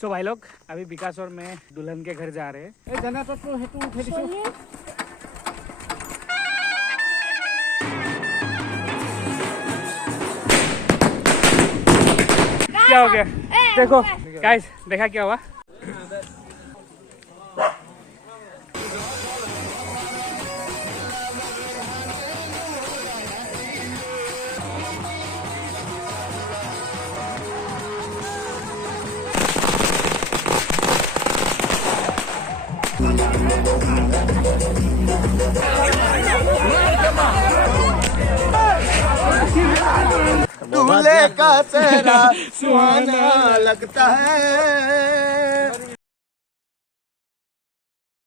सो भाई लोग अभी विकास और मैं दुल्हन के घर जा रहे हैं। क्या हो गया देखो गाइस, देखा क्या हुआ? दूल्हे का चेहरा सुहाना लगता है।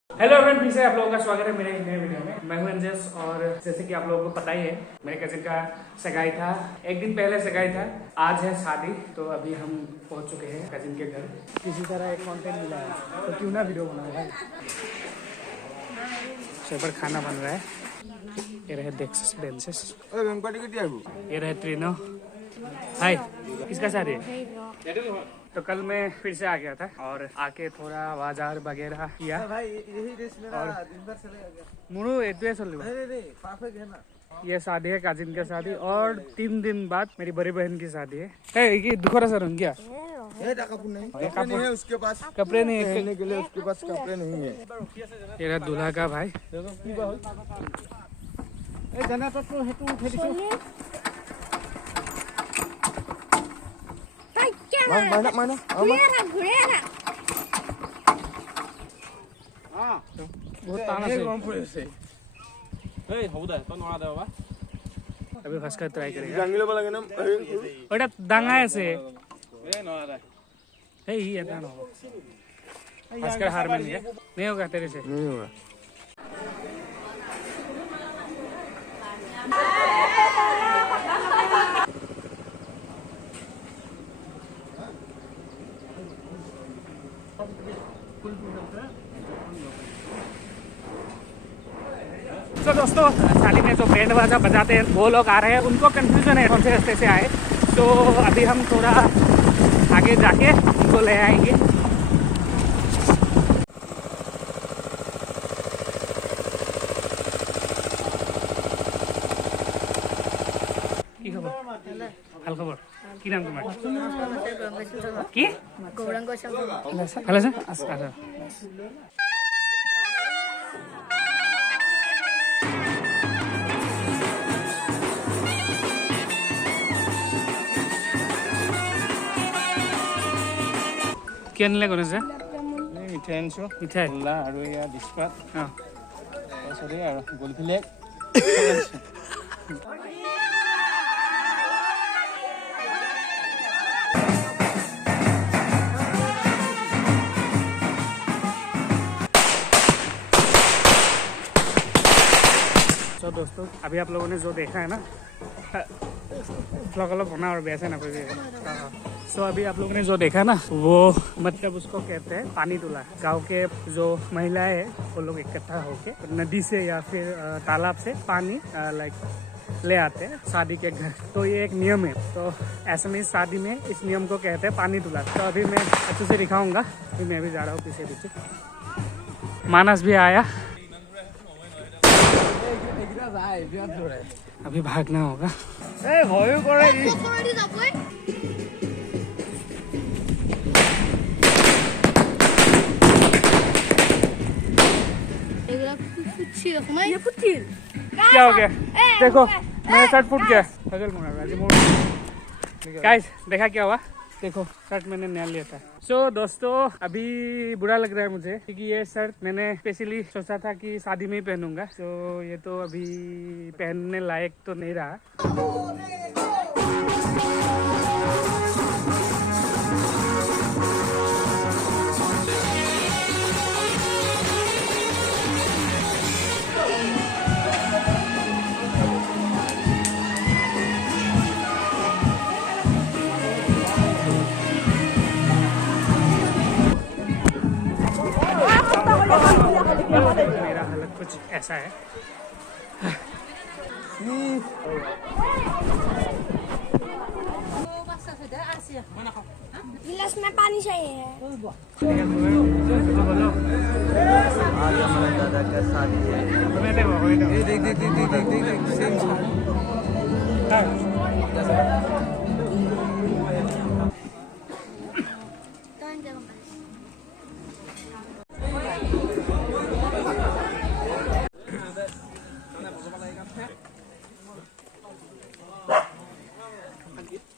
हेलो एवरीवन, फिर से आप लोगों का स्वागत है मेरे एक नए वीडियो में। मैं हूं अंजस और जैसे कि आप लोगों को पता ही है मेरे कजिन का सगाई था, एक दिन पहले सगाई था, आज है शादी। तो अभी हम पहुंच चुके हैं कजिन के घर। किसी तरह एक कंटेंट मिला है तो क्यों ना वीडियो बना रहा है। पर खाना बन रहा है। ये रहे डेक्सेस बेंचेस, ये रहे ट्रेनो। हाय, किसका शादी है? तो कल मैं फिर से आ गया था और आके थोड़ा बाजार वगैरह किया। मुरु ये शादी है काजिन का शादी, और 3 दिन बाद मेरी बड़ी बहन की शादी है। दुखरा सर क्या कपड़े नहीं है उसके पास, कपड़े नहीं है पहनने के लिए उसके पास कपड़े नहीं है। ये दूल्हा का भाई। mana बहुत ताना से अभी फंस कर ट्राई करेगा। ओटा दांगा ऐसे है ही है ना, फंस कर हार में नहीं होगा तेरे से, नहीं होगा। तो दोस्तों, शादी में जो बैंड बाजा बजाते हैं वो लोग आ रहे हैं। उनको कंफ्यूजन है कौन से रास्ते से आए, तो अभी हम थोड़ा आगे जाके उनको ले आएंगे। ভাল খবর কি নাম তোমার? কি গৌরাঙ্গ শর্মা। ভালো আছে? আচ্ছা। কি আনিলে গণেশ? মিঠাই আনিছো, মিঠাই আৰু এয়া ডিছপাত, তাৰপিছতে আৰু গোলফিলে। तो दोस्तों, अभी आप लोगों ने जो देखा है ना, व्लॉग बना और वैसे ना कोई। सो अभी आप लोगों ने जो देखा ना, वो मतलब उसको कहते हैं पानी तुला। गांव के जो महिलाएं हैं वो लोग इकट्ठा होके नदी से या फिर तालाब से पानी लाइक ले आते हैं शादी के घर। तो ये एक नियम है। तो ऐसे में शादी में इस नियम को कहते हैं पानी तुला। तो अभी मैं अच्छे से दिखाऊंगा। अभी मैं भी जा रहा हूँ पीछे पीछे। मानस भी आया, अभी भागना होगा। क्या हो गया देखो, मेरा शर्ट फूट गया। गाइस, देखा क्या हुआ? देखो शर्ट मैंने नया लिया था। सो दोस्तों, अभी बुरा लग रहा है मुझे क्योंकि ये शर्ट मैंने स्पेशली सोचा था कि शादी में ही पहनूंगा। तो ये तो अभी पहनने लायक तो नहीं रहा। मेरा हालत कुछ ऐसा है। गिलास में पानी चाहिए है। आज हमारे दादा का शादी है। देख सेम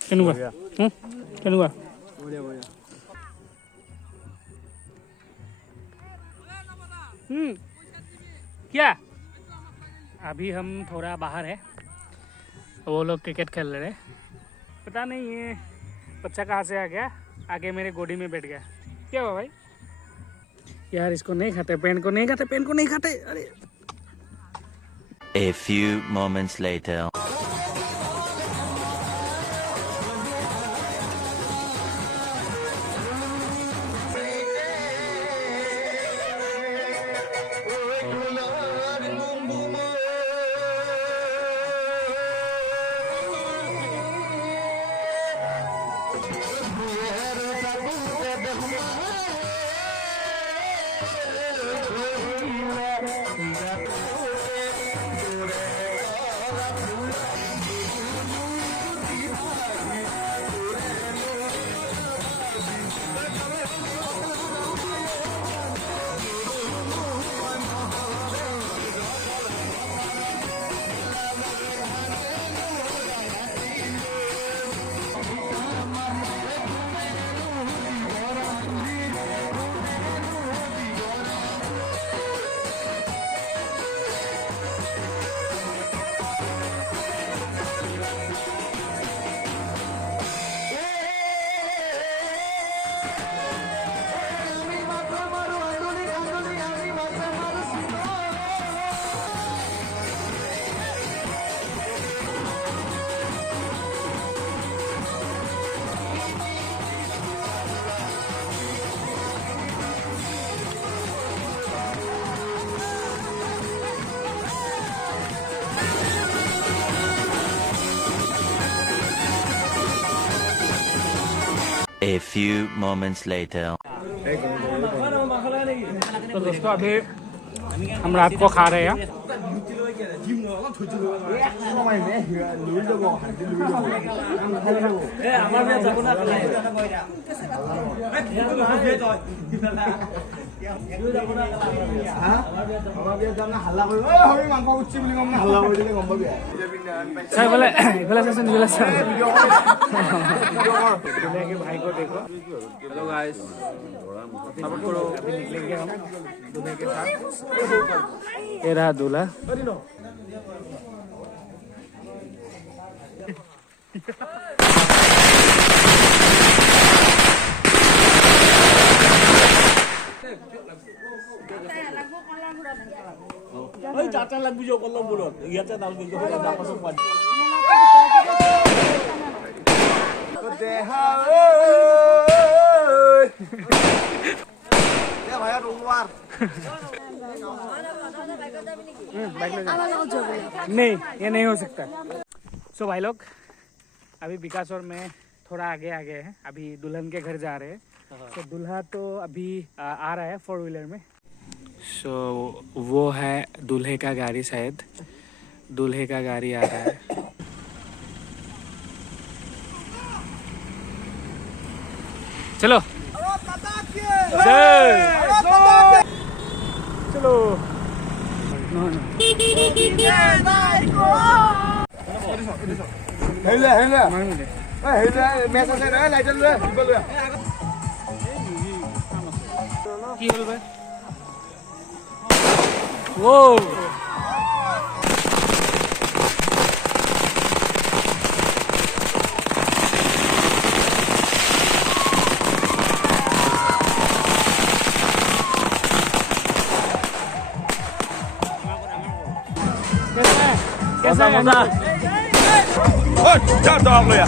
केनुआ केनुआ क्या अभी हम थोड़ा बाहर है, वो लोग क्रिकेट खेल रहे हैं। पता नहीं ये बच्चा कहाँ से आ गया, आगे मेरे गोदी में बैठ गया। क्या हुआ भाई? यार इसको नहीं खाते, पेन को नहीं खाते, पेन को नहीं खाते। अरे A few moments later. A few moments later. तो दोस्तों अभी हम रात को खा रहे हैं। सर बोले दूल्हे के भाई को देखो। हेलो गाइस, सपोर्ट करो। अभी निकलेंगे हम दूल्हे के साथ। ये रहा दूल्हा। Caca lagu jo kalau buruk, iya saya tahu juga kalau dapat sempat. नहीं, ये नहीं हो सकता। सो भाई लोग अभी विकास और मैं थोड़ा आगे आ गए हैं। अभी दुल्हन के घर जा रहे हैं। तो दूल्हा तो अभी आ रहा है 4 व्हीलर में। सो वो है दूल्हे का गाड़ी, शायद दूल्हे का गाड़ी आ रहा है। चलो चलो वो कैसा है मजा? Jangan dong lo ya.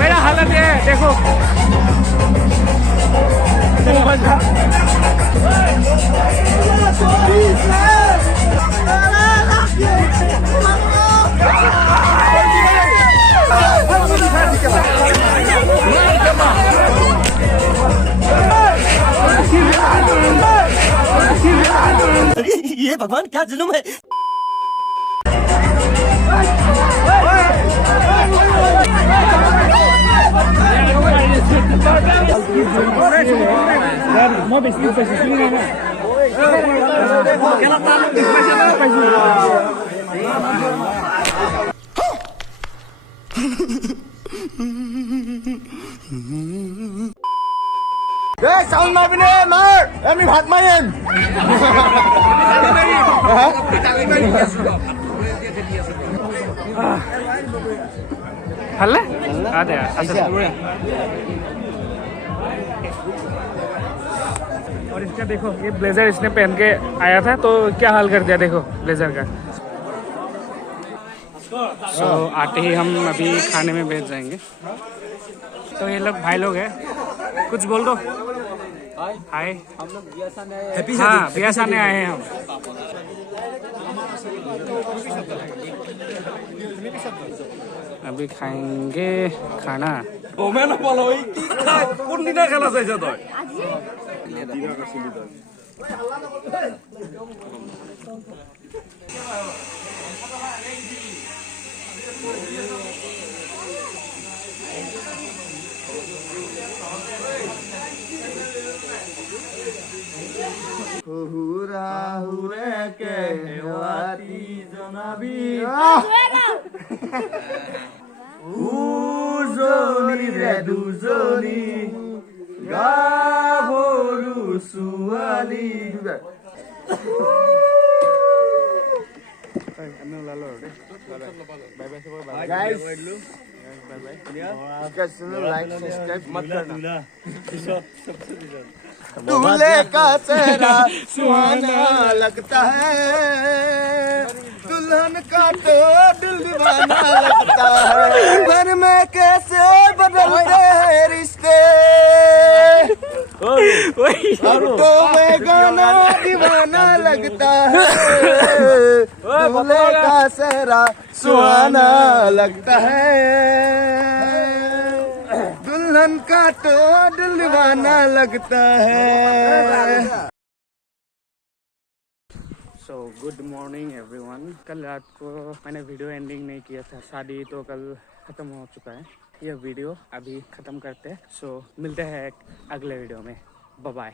मेरा हालत ये है देखो। ये भगवान क्या जुल्म है। Mau bisnis ini mana? Sound mà bên em mà em đi phạt mày em. हल्ला? आते हैं। और इसका देखो, ये ब्लेजर इसने पहन के आया था तो क्या हाल कर दिया देखो ब्लेजर का। सो आते ही हम अभी खाने में बैठ जाएंगे। तो ये लोग भाई लोग हैं, कुछ बोल दो। हाय, हम लोग बियासाने आए हाँ बियासाने आए हैं हम। अभी खाएंगे खाना। Gomena pala oi. Kun dina kala saja toy. হুরা হুরে কে হেওয়াতি জনাবি উজনি রে দুজনি গাভৰু সুৱালি Guys, इसका चैनल लाइक सब्सक्राइब मत करना। दूल्हे का चेहरा सुहाना लगता है, दुल्हन का तो दिल दीवाना लगता है। घर में कैसे बदलते हैं रिश्ते, तो मैं गाना दीवाना लगता है। दूल्हे का चेहरा सुहाना लगता है, दुल्हन का तो दिल दीवाना लगता है। So good morning everyone. कल रात को मैंने वीडियो एंडिंग नहीं किया था, शादी तो कल ख़त्म हो चुका है। यह वीडियो अभी ख़त्म करते हैं। सो मिलते हैं एक अगले वीडियो में। Bye bye.